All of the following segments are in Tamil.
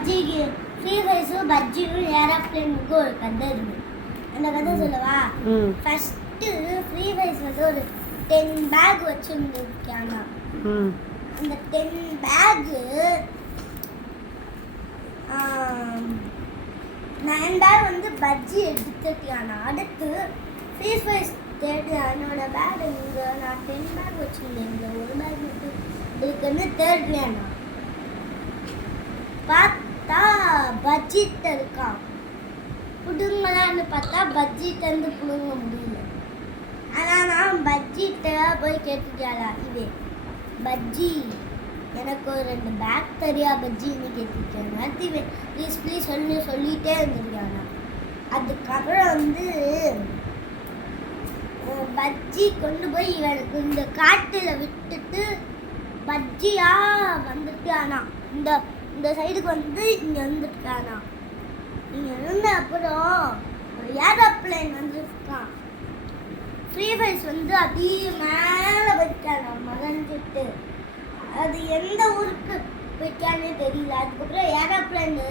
பஜ்ஜிக்கு ஃப்ரீ ஃபயர்ஸும் பஜ்ஜியும் ஏரோப்ளேனுக்கு ஒரு கதை இருக்கு. அந்த கதை சொல்லவா? ஃபர்ஸ்ட்டு ஃப்ரீ ஃபயர்ஸ் வந்து ஒரு 10 பேக் வச்சுருந்துருக்காங்க. அந்த 10 பேக்கு 9 பேக் வந்து பஜ்ஜி எடுத்துருக்கானா. அடுத்து ஃப்ரீ ஃபயர்ஸ் தேர்டு என்னோட பேக் இங்கே நான் 10 பேக் வச்சுருந்தேன். இங்கே ஒரு பேக் மட்டும் இருக்குன்னு தேர்ட்லையானா பார்த்தா பஜ்ஜிட்ட இருக்கான். பிடுங்கலான்னு பார்த்தா பஜ்ஜிட்ட இருந்து பிடுங்க முடியல. ஆனால் நான் பஜ்ஜிட்ட போய் கேட்டுட்டாளா, இது பஜ்ஜி எனக்கு ஒரு 2 பேக் தரியா பஜ்ஜின்னு கேட்டுருக்கேன். ப்ளீஸ் ப்ளீஸ் சொல்லிகிட்டே இருந்திருக்கானா. அதுக்கப்புறம் வந்து பஜ்ஜி கொண்டு போய் இவனுக்கு இந்த காட்டில் விட்டுட்டு பஜ்ஜியா வந்துட்டானா. இந்த சைடுக்கு வந்து இங்கே வந்துட்டானா. இங்கே இருந்த அப்புறம் ஒரு ஏரோப்ளேன் வந்துருக்கான். ஃப்ரீ ஃபயர்ஸ் வந்து அப்படியே மேலே போயிட்டானா மகன்கிட்டு. அது எந்த ஊருக்கு போயிட்டானே தெரியல. அதுக்கப்புறம் ஏரோப்ளேன்னு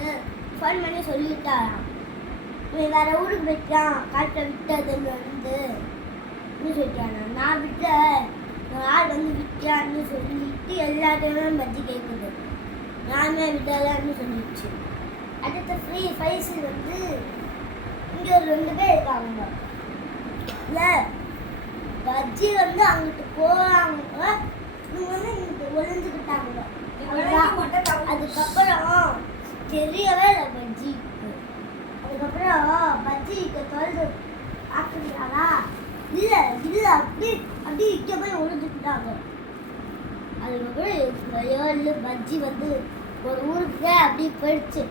ஃபோன் பண்ணி சொல்லிட்டாராம், வேற ஊருக்கு போயிட்டான், காட்டை விட்டதுன்னு வந்து சொல்லிட்டானா. நான் விட்ட ஆள் வந்து விட்டான்னு சொல்லிட்டு எல்லாத்தையுமே பஜ்ஜி கேட்குது. நானே விடலான்னு சொல்லிடுச்சு. அடுத்த ஃப்ரீ ஃபயர்ஸ் வந்து இங்கே ஒரு 2 பேர் இருக்காங்க. இல்லை பஜ்ஜி வந்து அங்கிட்டு போகிறாங்க, இவங்க வந்து இங்கிட்டு ஒளிஞ்சுக்கிட்டாங்க. அதுக்கப்புறம் தெரியவே இல்லை பஜ்ஜிக்கு. அதுக்கப்புறம் பஜ்ஜிக்கு தொலைது பார்க்குறாங்களா, இல்லை இல்லை அப்படி இங்கே போய் ஒளிஞ்சுக்கிட்டாங்க. அதுக்கப்புறம் பஜ்ஜி வந்து ஒரு ஊருக்கு அப்படி போயிடுச்சு.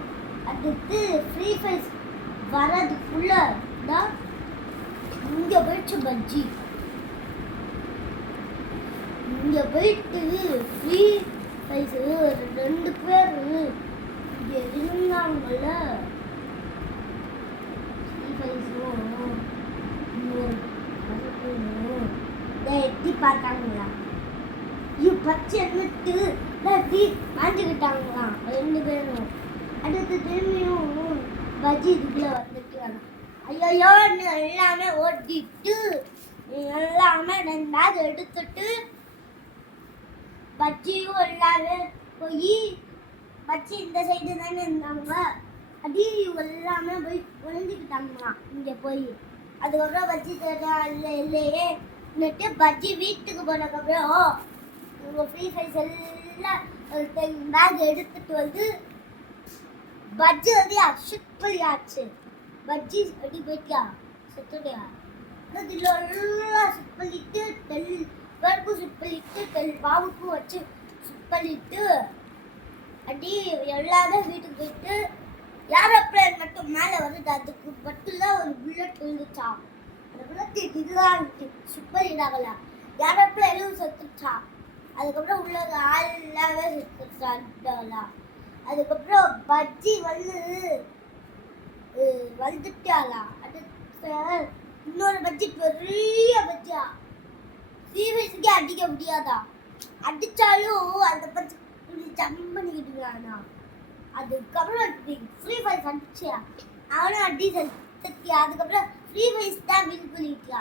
அடுத்து ஃப்ரீ ஃபயர்ஸ் வரதுக்குள்ள தான் இங்கே போயிடுச்சு பஜ்ஜி. இங்கே போயிட்டு ஃப்ரீ ஃபயர்ஸ் 2 பேர் இங்கே இருந்தாங்கல்ல. ஃப்ரீ ஃபயர்ஸும் எட்டி பார்த்தாங்களா, பச்சை எடுத்து எப்படி மாஞ்சிக்கிட்டாங்களாம் 2 பேரும். அடுத்து திரும்பியும் பஜ்ஜி இதுக்குள்ள வந்துட்டாங்க. ஐயோன்னு எல்லாமே ஓட்டிட்டு எல்லாமே 2 பேக் எடுத்துட்டு பஜ்ஜியும் எல்லாமே போய் பஜ்ஜி இந்த சைடு தானே இருந்தாங்க, அடி எல்லாமே போய் ஒழிஞ்சுக்கிட்டாங்களாம் இங்கே போய். அதுக்கப்புறம் பஜ்ஜி இல்லையே பஜ்ஜி வீட்டுக்கு போனதுக்கப்புறம் உங்கள் ஃப்ரீ ஃபயர்ஸ் எல்லாம் 10 பேக் எடுத்துட்டு வந்து பஜ்ஜி வந்து சுப்பலியாச்சு. பஜ்ஜி அடி போயிட்டியா சுத்துடையா எல்லாம் சுப்பலிட்டு பேருக்கும் சுப்பலிட்டு பாவுக்கும் வச்சு சுப்பலிட்டு அடி எல்லாரும் வீட்டுக்கு போயிட்டு ஏரோப்ளேன் மட்டும் மேலே வருது. அதுக்கு மட்டும்தான் ஒரு புல்லட் விழுந்துச்சா. அந்த புல்லட் இதுதான் சுப்பலிடாகல. ஏரோப்ளேனும் செத்துச்சா. அதுக்கப்புறம் உள்ள ஆள் எல்லாமே செத்துச்சா. அதுக்கப்புறம் பஜ்ஜி வந்து வந்துட்டாளா. அடுத்த இன்னொரு பஜ்ஜி பெரிய பஜ்ஜியா ஃப்ரீ ஃபயர்ஸுக்கே அடிக்க முடியாதா. அடித்தாலும் அந்த பஜ்ஜி ஜம்ப் பண்ணிக்கிட்டு இருக்கானா. அதுக்கப்புறம் ஃப்ரீ ஃபயர்ஸ் அடிச்சியா அவனும் அடி செத்தியா. அதுக்கப்புறம் ஃப்ரீ ஃபயர்ஸ் தான் வின் பண்ணிட்டியா.